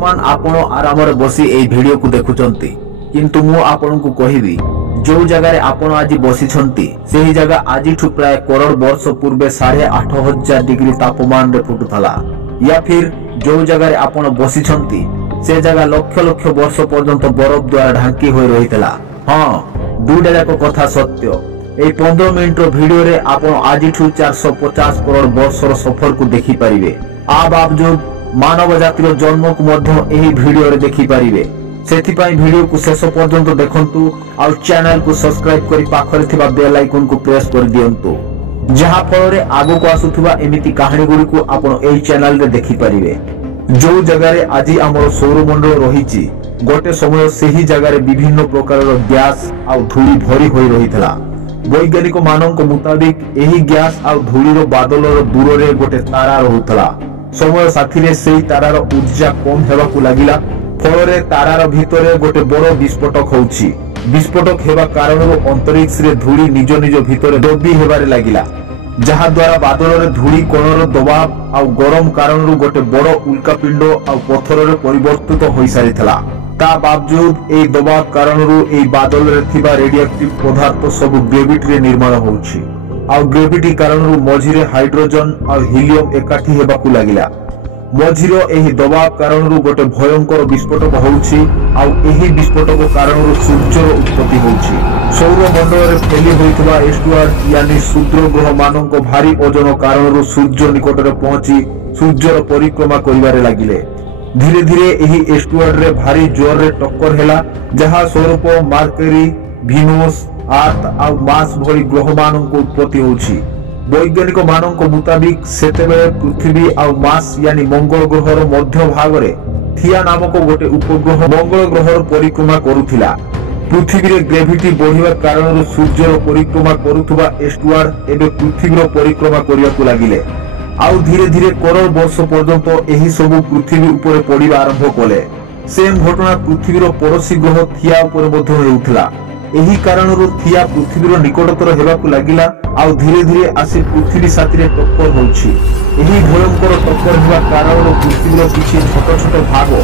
बर्तमान आपण आराम बसी ए वीडियो को देखुचंती किंतु मु आपन को कहिबी जो जगह आपण आज बसी से जगह आज प्राय करोड़ वर्ष पूर्वे 8500 डिग्री तापमान रे फुटुथला या फिर जो जगह आपण बसी से जगह लक्ष लक्ष वर्ष पर्यंत बरफ द्वारा ढांकी हो रही। हाँ दुईटा जाक कथा सत्य। ए 15 मिनिट वीडियो रे आपण आज 450 करोड़ वर्षर सफर को देखि परिबे। आ बावजूद मानव जातिर जन्म को मध्य एही वीडियो रे देखि परिबे। सेथिपाई वीडियो को शेष पर्यंत देखंतु और चैनल को सब्सक्राइब करी पाखरे थिबा बेल आइकन को प्रेस कर दियंतु जहां फल रे आगो को आसुथिबा एमिति कहानी गुडी को आपण एही चैनल रे देखि परिबे। जो जगह रे आज हमर सौरमंडल रहिछि गोटे समय सेही जगह रे विभिन्न प्रकार गैस आ धूली भरी होई रहितला। वैज्ञानिक मानक मुताबिक एही गैस आ धूली रो बादल रो दूर रे गोटे तारा रहुतला। समय साथी रे सेही तारार ऊर्जा कम हेबाकू लागिला फल तारार भितर गोटे बड़ विस्फोटक होउछि। विस्फोटक हेबा कारण अंतरिक्ष रे धूली निज निज भितर दबी हेबारे लागिला जहा द्वारा बादल रे धूली कोणर दबाव आ गरम कारण गोटे बड़ उल्कापिंड आ पत्थर रे परिवर्तित होई सारितला। ता बावजूद ए दबाव कारण ए बादल रे थिबा रेडियोएक्टिव पदार्थ सब ग्रेविटी रे निर्माण होउछि आ ग्रेविटी कारण मझिरे हाइड्रोजन और हीलियम एकाठी हेबाकू लागिला। मझिरो एही दबाव कारण गोटे भयंकर विस्फोटक होउछि आ एही विस्फोटक कारण सूर्यर उत्पत्ति होउछि। सौर मंडल रे फैली होइतबा एस्टुआर्ड यानी क्षुद्र ग्रह मानक भारी ओजन कारण सूर्य निकट रे पहुंची सूर्यर परिक्रमा करिवारे लागिले। धीरे धीरे एही एस्टुआर्ड रे भारी जोर रे टक्कर हेला जहा स्वरूप मर्क्यूरी विनस अर्थ आ मार्स भली ग्रह मानक उत्पत्ति होउछि। वैज्ञानिक मानक मुताबिक सेतेबेले पृथ्वी और मार्स यानी मंगल ग्रहर मध्य भाग रे थिया नामक गोटे उपग्रह मंगल ग्रहर परिक्रमा करुथिला। पृथ्वी रे ग्रेविटी बढ़िबा कारण सूर्यर परिक्रमा करुथबा एस्टुआर्ड एबे पृथ्वीर परिक्रमा करियाकू लागिले आउ धीरे धीरे करोड़ वर्ष पर्यंत एही सब पृथ्वी ऊपर पड़िबा आरंभ कले। सेम घटना पृथ्वीर पड़ोसी ग्रह थिया ऊपर मध्य हेउथला। एही कारणरू थिया पृथ्वीर निकटतर हेबाकू लागिला आउ धीरे धीरे आसी पृथ्वी साथी टक्कर होउछि। एही भयंकर टक्कर हेबा कारण पृथ्वीर किछि छोट छोट भाग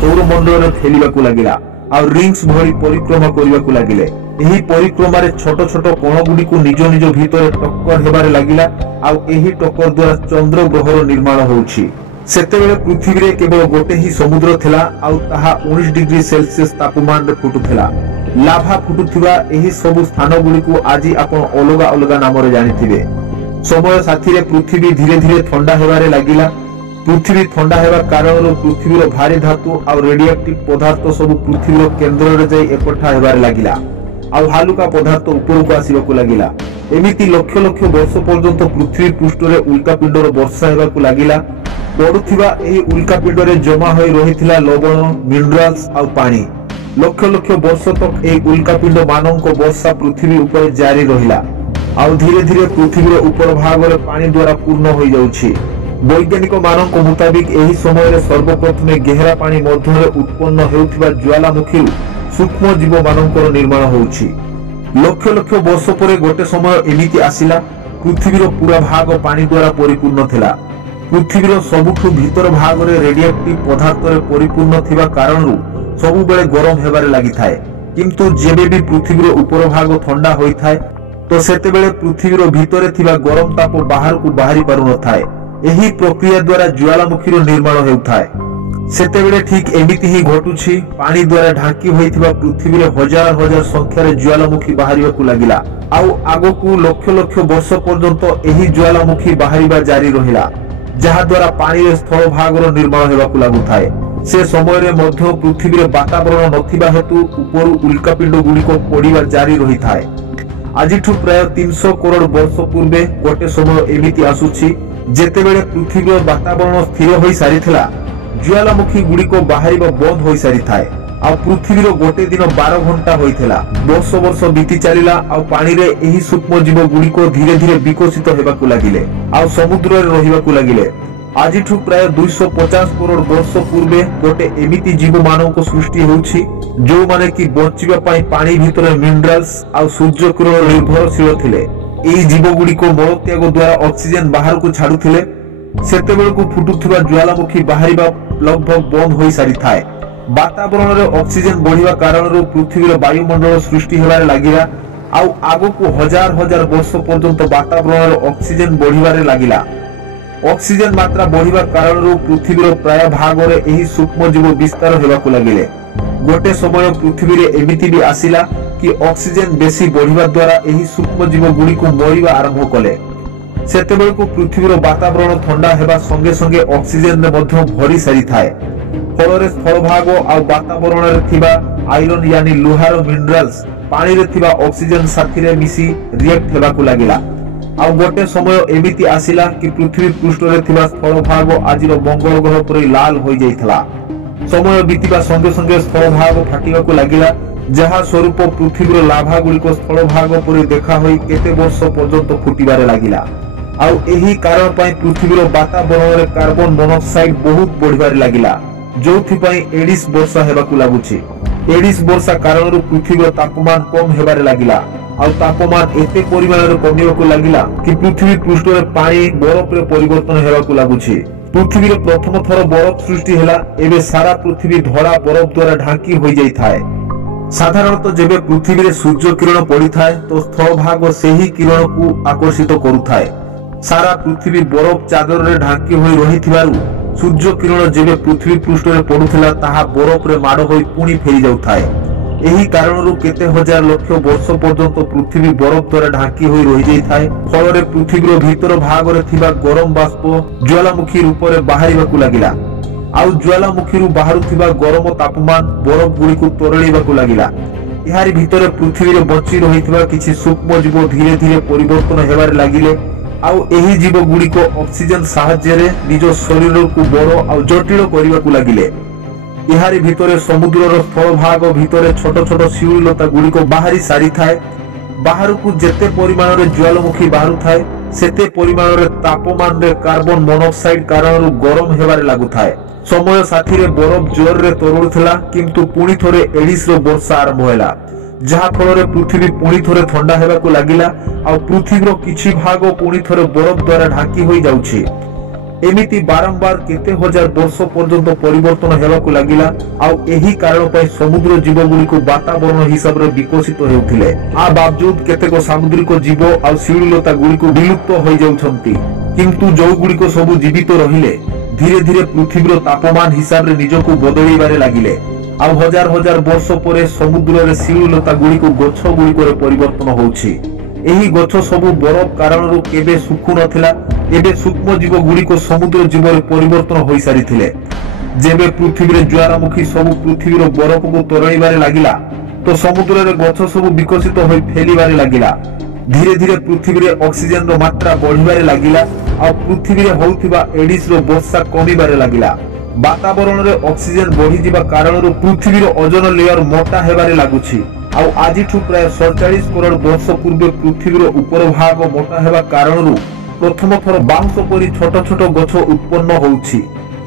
सौरमंडल रे फैलिबाकू लागिला आउ रिंग्स भली परिक्रमा करिबाकू लागिले। एही परिक्रमा रे छोट छोट कोण गुडी को निज निज भितर टक्कर हेबारे लागिला आउ एही टक्कर द्वारा चंद्र ग्रहर निर्माण होउछि। सेतेबेले पृथ्वी रे केवल गोटे ही समुद्र थिला आउ ताहा 19 डिग्री सेल्सियस तापमान रे फुटुथिला। लाभा फुटुथिबा एही सब स्थान गुडी को आज आपण अलगा अलगा नाम रे जानिथिबे। समय साथी रे पृथ्वी धीरे धीरे ठंडा हेबारे लागिला। पृथ्वी ठंडा हेबा कारण पृथ्वीर भारी धातु आ रेडियोएक्टिव पदार्थ सब पृथ्वीर केंद्र रे जाई एकठा हेबारे लागिला आउ हालुका पदार्थ ऊपर को आसीबाकू लागिला। एमिति लक्ष लक्ष वर्ष पर्यंत पृथ्वी पृष्ठ रे उल्कापिंडर वर्षा हेबाकू लागिला। पड़ुथिबा एही उल्कापिंड रे जमा होई रहिथिला लवण मिनरल्स आ पानी। लक्ष लक्ष वर्ष तक ए उल्कापिंड मानक वर्षा पृथ्वी ऊपर जारी रहिला आउ धीरे धीरे पृथ्वीर ऊपर भाग रे पानी द्वारा पूर्ण होई जाउछि। वैज्ञानिक मानक मुताबिक एही समय रे सर्वप्रथमे गहरा पानी मध्य रे उत्पन्न हेउथिबा ज्वालामुखी सूक्ष्म जीव मानकर निर्माण होउछि। लक्ष लक्ष वर्ष परे गोटे समय एमिति आसिला पृथ्वीर पूरा भाग पानी द्वारा परिपूर्ण थिला। पृथ्वीर सबुठु भीतर भाग रे रेडियोएक्टिव पदार्थ रे परिपूर्ण थिबा कारणरू सबु बेले गरम हेबारे लागि थाए किंतु जेबे भी पृथ्वीर ऊपर भाग ठंडा होई थाए तो सेतेबेले पृथ्वीर भीतर थिबा गरम ताप बाहर को बाहरी पारु न थाए। एही प्रक्रिया द्वारा ज्वालामुखीर निर्माण हेउथाए। सेतेबेले ठीक एमिति ही घटुछि पानी द्वारा ढांकी होइथिबा पृथ्वी रे हजार हजार संख्या रे ज्वालामुखी बाहरिबाकू लागिला आउ आगोकू लक्ष लक्ष वर्ष पर्यंत एही ज्वालामुखी बाहरिबा जारी रहिला जहा द्वारा पानी रे स्थल भागर निर्माण हेबाकू लागुथाए। से समय रे मध्य पृथ्वी रे वातावरण नथिबा हेतु ऊपर उल्कापिंड गुडीको पड़िबा जारी रही थाए। आजिठु प्राय 300 करोड़ वर्ष पूर्वे गोटे समय एमिति आसुछि जेतेबेले पृथ्वीर वातावरण स्थिर होई सारिथिला ज्वालामुखी गुडीको बाहरिबा बंद होई सारि थाए आ पृथ्वीर गोटे दिन 12 घंटा होइथिला। वर्ष वर्ष बीती चलिला आ पानी रे एही सूक्ष्म जीव गुडीको धीरे धीरे विकसित हेबाकू लागिले आ समुद्र रे रहिबाकू लागिले। आजिठु प्राय 250 करोड़ वर्ष पूर्वे गोटे एमिति जीव मानव सृष्टि होउछि जो माने कि बचिबा पई पानी भितर मिनरल्स आ सूर्य किरण निर्भरशील थिले। एही जीव गुडी को मलत्याग द्वारा ऑक्सीजन बाहर को छाडुथिले। सेतेबेल को फुटुथिबा ज्वालामुखी बाहरिबा लगभग बंद हो सारी थाए। वातावरण रे ऑक्सीजन बढ़िवा कारण पृथ्वी वायुमंडल सृष्टि हेबारे लागिला। आउ आगो हजार हजार वर्ष पर्यंत वातावरण ऑक्सीजन बढ़िबारे लागिला। ऑक्सीजन मात्रा बढ़िबा कारण पृथ्वी प्राय भाग रे एही सूक्ष्म जीव विस्तार हेबाकु लागिले। गोटे समय पृथ्वी रे एमिति भी आसिला कि ऑक्सीजन बेसी बढ़िबा द्वारा एही सूक्ष्म जीव गुडी को मरिबा आरंभ कले। सेतेबेल को पृथ्वी रो वातावरण ठंडा हेबा संगे संगे ऑक्सीजन रे मध्य भरी सारी थाए। फल स्थलभाग आ वातावरण रे थिबा आयरन यानी लुहार मिनरल्स पानी रे थिबा ऑक्सीजन साथी रे मिसी रिएक्ट हेबाकु लागिला। आ गोटे समय एमिति आसिला कि पृथ्वी पृष्ठ रे थिबा स्थलभाग आजिर मंगल ग्रह परि लाल होई जाइथला। समय बीतिबा संगे संगे स्थलभाग फाटिबाकु लागिला, जहा स्वरूप पृथ्वी रो लाभा गुड़िक स्थलभाग परि देखा होई केते वर्ष पर्यंत फुटिबारे लागिला। आउ एही कारण पई पृथ्वी रो वातावरण रे कार्बन मोनोक्साइड बहुत बढ़िबारे लागिला, जोथि पई एडिस वर्षा हेबाकु लागुछि। एडिस वर्षा कारण पृथ्वी रो तापमान कम हेबारे लागिला। आउ तापमान एते परिमाण रे कमिबाकु लागिला कि पृथ्वी पृष्ठ रे पानी बरफ रे परिवर्तन हेबाकु लागुछि। पृथ्वी रे प्रथम थर बरफ सृष्टि हेला। एबे सारा पृथ्वी धड़ा बरफ द्वारा ढांकी होई जाई थाए। साधारणतः जेबे पृथ्वी रे सूर्य किरण पड़ी थाए तो स्थलभाग सेही किरण को आकर्षित करुथाए। सारा पृथ्वी बरफ चादर रे ढांकी होई रहिथिबारु सूर्य किरण जेबे पृथ्वी पृष्ठ रे पडुथिला ताहा बरफ रे माड होई पुणी फेरी जाउथाए। एही कारणरू केते हजार लक्ष वर्ष पर्यंत पृथ्वी बरफ द्वारा ढांकी होई रहि जाई थाए। फल रे पृथ्वीर भीतर भाग रे थिबा गरम बाष्प ज्वालामुखी रूप रे बाहरिबाकु लागिला। आउ ज्वालामुखी रु बाहरुथिबा गरम तापमान बरफ गुडी को तोरळीबाकु लागिला। इहारी भीतर पृथ्वी रे बची रहिथिबा किछि सूक्ष्म जीव धीरे धीरे परिवर्तन हेबार लागिले। आउ एही जीव गुडी को ऑक्सीजन सहाय्य रे निज शरीर को बड़ आउ जटिल करिबाकु लागिले। इहारी भितरे समुद्रर स्थलभाग भितरे छोट छोट शिउलता गुडी को बाहरी सारी थाए। बाहर को जेते परिमाण रे ज्वालामुखी बाहरु थाए सेते परिमाण रे तापमान रे कार्बन मोनोक्साइड कारण गरम हेबारे लागु थाए। समय साथी रे बरफ जोर रे तोरुथला, किंतु पुणी थोरे एडिस रो वर्षा आरंभ होला, जहा फल रे पृथ्वी पुणी थोरे ठंडा हेबाकु लागिला। आ पृथ्वी रो किछि भाग पुणी थोरे बरफ द्वारा ढांकी होई जाउछि। एमिति बारंबार केते हजार वर्ष पर्यंत परिवर्तन हेबाकु लागिला। आउ एही कारण पय समुद्र जीव गुडी को वातावरण हिसाब रे विकसित हेउथिले। आ बावजूद केतेक सामुद्रिक जीव आउ शिउलता गुडी को विलुप्त होई जाउछंती, किंतु जो गुडी को सब जीवित रहिले धीरे धीरे पृथ्वीर तापमान हिसाब रे निजको बदलिबारे लागिले। आउ हजार हजार वर्ष परे समुद्र रे शिउलता गुडी को गछ गुडी को परिवर्तन होउछि। एही गछ सब बरफ कारण केबे सुखु नथिला, एबे सूक्ष्म जीव गुडी को समुद्र जीव रे परिवर्तन होई सारिथिले। जेबे पृथ्वी रे ज्वालामुखी सब पृथ्वी रो बरफ को तोरळीबारे लागिला तो समुद्र रे गछ सब विकसित होई फैलिबारे लागिला। धीरे धीरे पृथ्वी रे ऑक्सीजन रो मात्रा बढ़िबारे लागिला। आ पृथ्वी रे होउथिबा एडिस रो वर्षा कमिबारे लागिला। वातावरण रे ऑक्सीजन बढ़ी जिबा कारण पृथ्वी रो ओजोन लेयर मोटा हेबारे लागुछि। आउ आजिठु प्राय 47 करोड़ वर्ष पूर्व पृथ्वी रो ऊपर भाग मोटा हेबा कारण प्रथम थर बाउंस परि छोट छोट गछ उत्पन्न होउछि।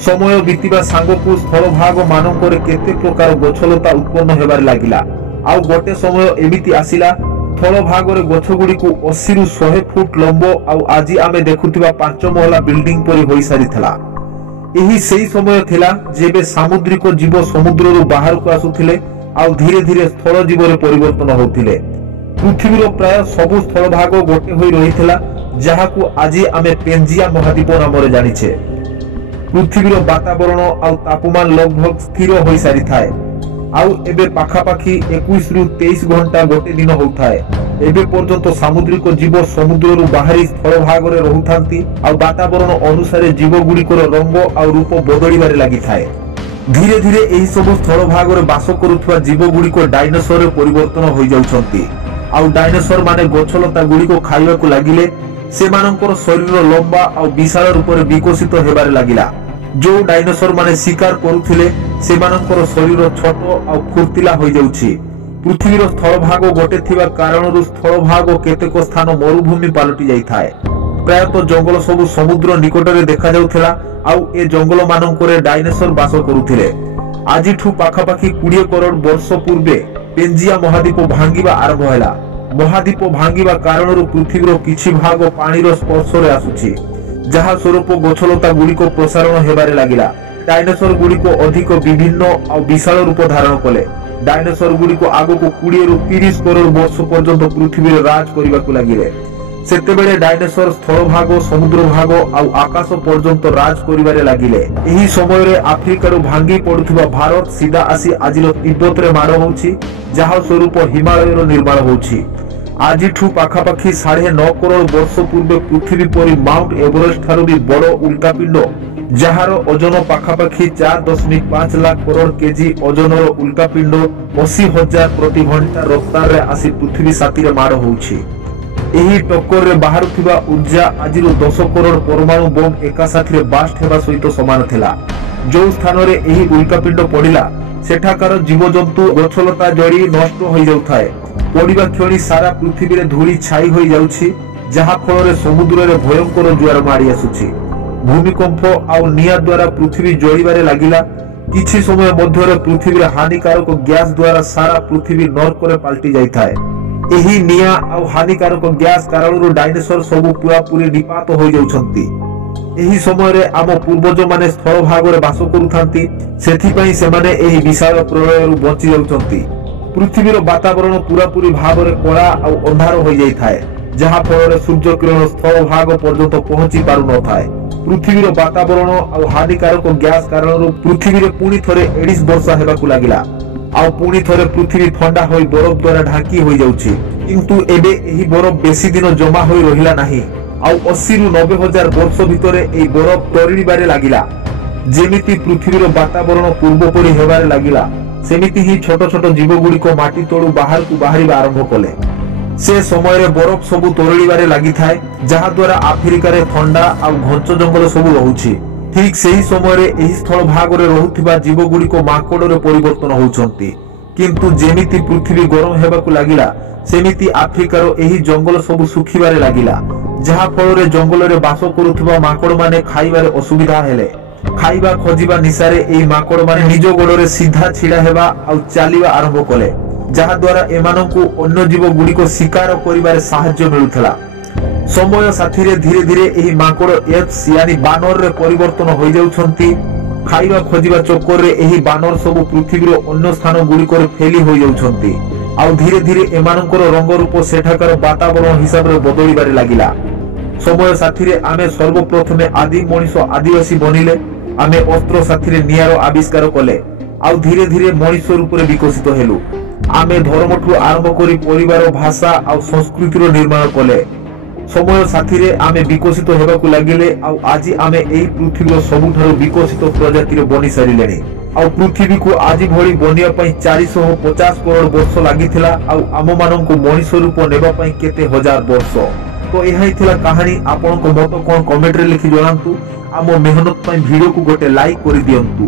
समय बीतिबा सांगकु स्थल भाग मानकर केते प्रकार गछलता उत्पन्न हेबार लागिला। आउ गोटे समय एमिति आसिला स्थल भाग रे गछ गुडी को 80 रु 100 फुट लंबो आउ आजि आमे देखुथिबा 5 महला बिल्डिंग परि होई सारिथला। एही सेही समय थिला जेबे सामुद्रिक जीव समुद्र रु बाहर को आसुथिले आउ धीरे धीरे स्थल जीव रे परिवर्तन होउथिले। पृथ्वी रो प्राय सब स्थल भाग गोटे होई रहिथिला, जहाकू आजि आमे पेंजिया महाद्वीप नाम रे जानिछे। पृथ्वी रो वातावरण आउ तापमान लगभग स्थिर होई सारी थाए। आउ एबे पाखापाखी 21 रु 23 घंटा गोटे दिन होउथाए। एबे पर्यंत सामुद्रिक जीव समुद्र रु बाहरी स्थल भाग रे रहुथांती। आउ वातावरण अनुसार जीव गुडी को रंग आउ रूप बदलिबारे लागि थाए। धीरे धीरे एही सब स्थल भाग रे बास करुथुवा जीव गुडी को डायनासोर रे परिवर्तन होई जाउछंती। आउ डायनासोर माने गछलता गुडी को खाइबा को लागिले। सेमानंकर शरीर लंबा आउ विशाल रूप रे विकसित हेबारे लागिला। जो डायनासोर माने शिकार करुथिले सेमानंकर शरीर छोट आउ फुर्तिला होई जाउछि। पृथ्वीर स्थल भाग गोटे थिबा कारणरू स्थल भाग केतेक स्थान मरुभूमि पालटि जाई थाए। प्रायतः जंगल सब समुद्र निकट रे देखा जाउथिला। आउ ए जंगल मानंकरे डायनासोर बास करुथिले। आजिठु पाखापाखी 20 करोड़ वर्ष पूर्वे पेंजिया महाद्वीप भांगिबा आरंभ होला। महाद्वीप भांगिबा कारणरू पृथ्वीर किछि भाग पानीर स्पर्श रे आसुछि, जहा स्वरूप गछलता गुडी को प्रसारण हेबारे लागिला। डायनोसर गुड़िक अधिक विभिन्न और विशाल रूप धारण कले। डायनोसर गुड़िक आगक 20 ରୁ 30 करोड़ वर्ष पर्यंत पृथ्वी राज करने लगिले। सेतेबेले डायनोसर स्थल भाग, समुद्र भाग और आकाश पर्यंत राज करिबारे लागिले। एही समय रे आफ्रिकार भांगी पड़ुथिबा भारत सीधा आसी आजिर तिब्बत रे माड़ होउछि, जहा स्वरूप हिमालय रो निर्माण होउछि। आजिठू पाखापाखि 9.5 करोड़ वर्ष पूर्वे पृथ्वी परि माउंट एवरेस्ट ठारू भी बड़ उल्कापिंड, जार ओजन पाखापाखि 4.5 लाख करोड़ केजी ओजनर उल्कापिंड 80,000 प्रति घंटा रफ्तार रे आसी पृथ्वी साथी रे माड़ होउछि। एही टक्कर रे बाहरुथिबा ऊर्जा आजिर 10 करोड़ परमाणु बम एका साथी रे बास्ट हेबा सहित समान थिला। जो स्थान रे एही उल्कापिंड पड़िला सेठाकार जीवजंतु गछलता जड़ी नष्ट होई जाउथाय। पड़िबा क्षणी सारा पृथ्वी रे धूली छाई होई जाउछि, जहा फल रे समुद्र रे भयंकर जुआर मारी आसुछि। भूमिकंप आउ निया द्वारा पृथ्वी जळिबारे लागिला। किछि समय मध्य रे पृथ्वी रे हानिकारक गैस द्वारा सारा पृथ्वी नर्क रे पलटि जाइथाय। एही निया आउ हानिकारक गैस कारण डायनोसर सब पूरा पूरी निपात हो जाउछंती। एही समय रे आम पूर्वज माने स्थल भाग रे बास करूथांती, सेथिपई सेमाने एही विशाल प्रलय रु बचि जाउछंती। पृथ्वीर वातावरण पूरा पूरी भाव रे कला आउ अंधार हो जाइथाय, जहा फल रे सूर्य किरण स्थल भाग पर्यंत पहुंची पारु न थाए। पृथ्वीर वातावरण आउ हानिकारक गैस कारण पृथ्वी रे पुणी थरे 21 वर्षा हेबाकु लागिला। आउ पुणी थरे पृथ्वी ठंडा होई बरफ द्वारा ढाकी होई जाउछि, किंतु एबे एही बरफ बेसी दिन जमा होई रहिला नाही। आउ 80 ରୁ 90 हजार वर्ष भितरे एही बरफ तरिबारे लागिला। जेमिति पृथ्वीर वातावरण पूर्व परि हेबारे लागिला, सेमिति ही छोट छोट जीव गुड़िक माटी तळु बाहर को बाहरिबा आरंभ कले। से समय रे बरफ सबु तरिबारे लागि थाए, जहा द्वारा आफ्रिका रे ठंडा आउ घंच जंगल सबु रहुछि। ठीक सही समय रे एही स्थल भाग रे रहुथिबा जीव गुड़िक माकड़ रे परिवर्तन होउछंती, किंतु जेमिति पृथ्वी गरम हेबाकु लागिला सेमिति आफ्रिकार एही जंगल सबु सुखिबारे लागिला, जहा फल रे जंगल रे बास करूथिबा माकड़ माने खाइबारे असुविधा हेले। खाइबा खोजिबा निसारे एही माकड़ माने निज गोड़रे सीधा छिड़ा हेबा आउ चालिबा आरंभ कले, जहा द्वारा एमानंकु अन्य जीव गुड़िक शिकार करिबारे साहाय्य मिलुथला। समय साथी रे धीरे धीरे एही माकड़ एप्स यानी बानर रे परिवर्तन होई जाउछंती। खाइबा खोजिबा चक्कर रे एही बानर सब पृथ्वीर अन्य स्थान गुड़िक फेली होई जाउछंती। आउ धीरे धीरे एमानंकर रंग रूप सेठाकार वातावरण हिसाब रे बदलिबारे लागिला। समय साथी रे आमे सर्वप्रथमे आदि मनुष्य आदिवासी बनिले। आमे अस्त्र साथी रे नियारो आविष्कार कले, आउ धीरे धीरे मनुष्य रूप रे विकसित हेलु। आमे धर्मठु आरंभ करी परिवार, भाषा आउ संस्कृतिर निर्माण कले। समय साथी रे आमे विकसित हेबाकु लागिले, आउ आजि आमे एही पृथ्वीर सबुठारु विकसित प्रजातिर बनि सारिलेनी। आउ पृथ्वी को आजि भଳି बनिया पई 450 करोड़ वर्ष लागिथिला, आउ आम माननकु मनुष्य रूप नेबा पई केते हजार वर्ष। तो एहा हिथिला कहानी। आपनको मत कोन कमेंट रे लिखि जणांतु। आम मेहनत पई वीडियो को गोटे लाइक करि दियंतु।